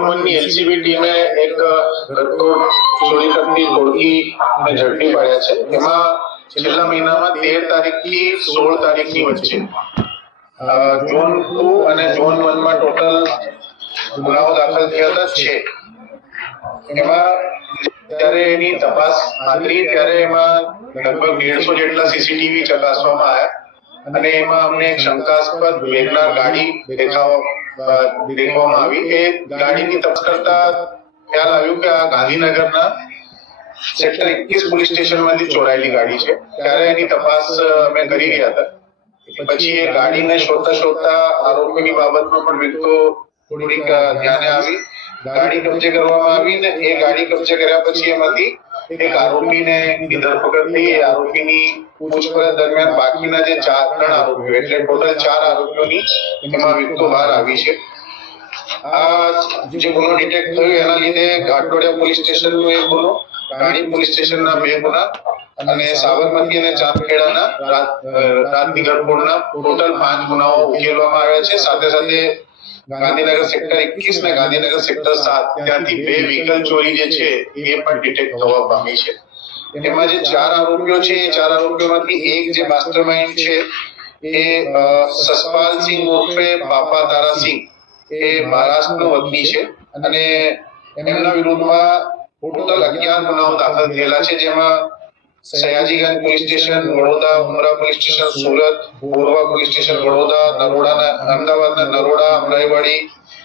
ની એલસીબી ટીમે એક ચોરી કરતી ટોળકી ઝડપી પાડ્યા છે. એમાં છેલ્લા મહિનામાં તેર તારીખથી સોળ તારીખની વચ્ચે ઝોન ટુ અને ઝોન વનમાં ટોટલ ગુનાઓ દાખલ થયા હતા છે. એમાં ત્યારે એની તપાસ હાલી ત્યારે એમાં લગભગ દેડસો જેટલા સીસીટીવી ચકાસવામાં આવ્યા. અને એમાં અમને એક શંકાસ્પદ વેગનાર ગાડી દેખાવા દેખવામાં આવી. એ ગાડીની તપાસ કરતા ખ્યાલ આવ્યું કે આ ગાંધીનગરના સેક્ટર એકવીસ પોલીસ સ્ટેશનમાંથી ચોરાયેલી ગાડી છે. ત્યારે એની તપાસ અમે કરી રહ્યા હતા. પછી એ ગાડીને શોધતા શોધતા આરોપીની બાબતમાં પણ વિગતો થોડીક ધ્યાને આવી. ગાડી કબજે કરવામાં આવી ને એ ગાડી કબજે કર્યા પછી એમાંથી એક આરોપીને ની ધરપકડ થઈ આરોપીની પૂછપરછ દરમિયાન બાકીના જે ચાર ત્રણ આરોપીઓ એટલે ટોટલ ચાર આરોપીઓની એમાં વિગતો બહાર આવી છે. આ જે ગુનો ડિટેક્ટ થયો એના લીધે ઘાટલોડિયા પોલીસ સ્ટેશનનો એક ગુનો રાણી પોલીસ સ્ટેશનના બે ગુના અને સાબરમતી અને ચાંદખેડાના રાત- અ, રાતની ગરફોડના ટોટલ પાંચ ગુનાઓ ઉકેલવામાં આવ્યા છે. સાથે સાથે ગાંધીનગર સેક્ટર એકવીસ ને ગાંધીનગર સેક્ટર સાત, ત્યાંથી બે વ્હીકલ ચોરી જે છે, એ પણ ડિટેક્ટ થવા પામી છે. એમાં જે ચાર આરોપીઓ છે, એ ચાર આરોપીઓમાંથી એક જે માસ્ટરમાઇન્ડ છે, એ સસપાલસિંહ ઉર્ફે બાપા તારાસિંહ એ મહારાષ્ટ્રનો વતની છે. અને એમના વિરુદ્ધમાં ટોટલ અગિયાર ગુનાઓ દાખલ થયેલા છે, જેમાં Sayajiganj police station, Vadodara, Umra police station, Surat બોરવા police station, Vadodara, નરોડાના, અમદાવાદના નરોડા, અમરાઈવાડી,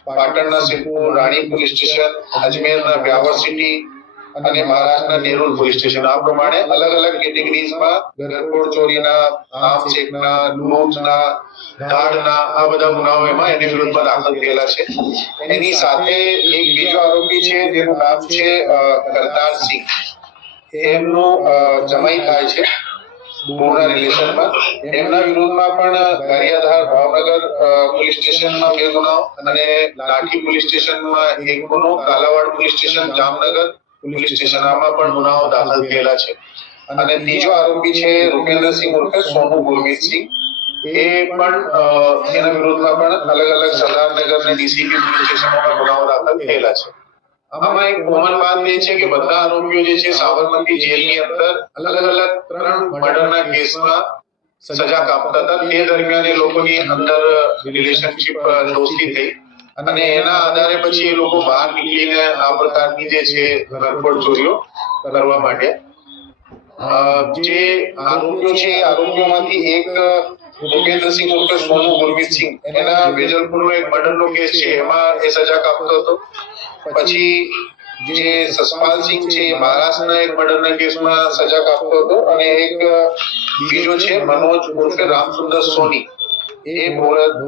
પાટણના સિદ્ધપુર, રાણી પોલીસ સ્ટેશન, અજમેરના વ્યાવર સિટી અને મહારાષ્ટ્રના નેરુલ પોલીસ સ્ટેશન. આ પ્રમાણે અલગ અલગ કેટેગરીઝમાં ઘરફોડ ચોરીના આમ ચેકના, લૂંટના ધાડના આ બધા ગુનાઓ એમાં એની વિરુદ્ધમાં દાખલ થયેલા છે. એની સાથે એક બીજો આરોપી છે, જેનું નામ છે કરતારસિંહ. એમનું જમાઈ થાય છે દૂરના રિલેશનમાં. એમના વિરોધમાં પણ ગારિયાધાર ભાવનગર પોલીસ સ્ટેશનમાં બે ગુનાઓ અને લાઠી પોલીસ સ્ટેશનમાં એક ગુનો, Kalavad police station, Jamnagar police station આમાં પણ ગુનાઓ દાખલ થયેલા છે. અને બીજો આરોપી છે રૂપેન્દ્રસિંહ ઉર્ફે સોનુ ગુરમીતસિંહ એ પણ એના વિરુદ્ધમાં પણ અલગ અલગ સરદારનગર અને ડીસીપી પોલીસ સ્ટેશનમાં ગુનાઓ દાખલ થયેલા છે. આમાં એક કોમન વાત એ છે કે બધા આરોપીઓ જે છે સાબરમતી જેલની અંદર અલગ અલગ ત્રણ મર્ડરના કેસમાં સજા કાપતા હતા. તે દરમિયાન એ લોકોની અંદર રિલેશનશીપ દોસ્તી થઈ. અને એના આધારે પછી એ લોકો બહાર નીકળીને આ પ્રકારની જે છે ગરફોડ ચોરીઓ કરવા માટે. જે આરોપીઓ છે આરોપીઓમાંથી એક ભૂપેન્દ્રસિંહ ઉર્ફે સોનુ ગુરમીતસિંહ એના વેજલપુરનો એક મર્ડરનો કેસ છે, એમાં એ સજા કાપતો હતો. પછી જે સસપાલસિંહ છે મહારાષ્ટ્રના એક મર્ડરના કેસમાં સજા કાપતો હતો. અને એક બીજો છે, મનોજ ઉર્ફે રામસુંદર સોની. એ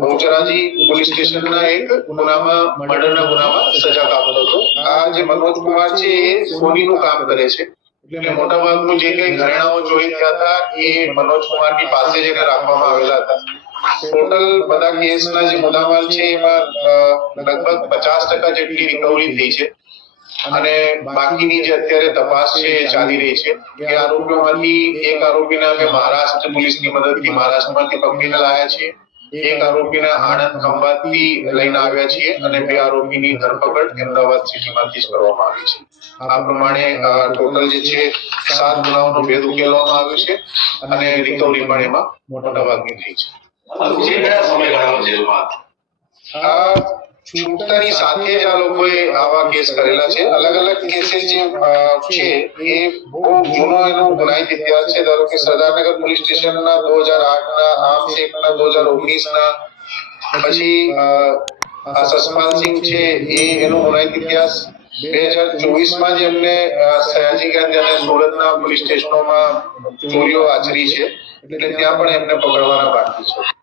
બહુચરાજી પોલીસ સ્ટેશનના એક ગુનામાં, મર્ડરના ગુનામાં સજા કાપતો હતો. આ જે મનોજ કુમાર છે, એ સોનીનું કામ કરે છે. એટલે મોટા ભાગનું જે કઈ ઘરેણાઓ ચોરી થયા હતા, એ મનોજ કુમારની પાસે જ રાખવામાં આવેલા હતા. ટોટલ બધા કેસના જે મુદ્દામાલ છે, એમાં લગભગ પચાસ ટકા જેટલી રિકવરી થઈ છે. અને બાકીની જે અત્યારે તપાસ છે, એ ચાલી રહી છે. એ આરોપીઓમાંથી એક આરોપીને અમે મહારાષ્ટ્ર પોલીસની મદદથી, મહારાષ્ટ્રમાંથી પકડીને લાયા છીએ. એક આરોપીને આણંદ ખંભાતથી લઈને આવ્યા છીએ અને બે આરોપીની ધરપકડ અમદાવાદ સિટીમાંથી જ કરવામાં આવી છે. આ પ્રમાણે ટોટલ જે છે સાત ગુનાઓનો ભેદ ઉકેલવામાં આવ્યો છે અને રિકવરી પણ એમાં મોટા ભાગની થઈ છે આ છૂટતાની સાથે આ લોકોએ આવા કેસ કરેલા છે. અલગ અલગ કેસીસ જે છે, એ બહુ જૂનો એનો ગુનાહિત ઇતિહાસ છે. ધારો કે સરદારનગર પોલીસ સ્ટેશનના દો હજાર આઠના, આમ એકના દો હજાર ઓગણીસના, પછી સસમાનસિંહ છે, એ એનો ગુનાહિત ઇતિહાસ બે હજાર ચોવીસમાં જ એમને સયાજી ગાંધી અને સુરતના પોલીસ સ્ટેશનોમાં ચોરીઓ આચરી છે. એટલે ત્યાં પણ એમને પકડવાના બાકી છે.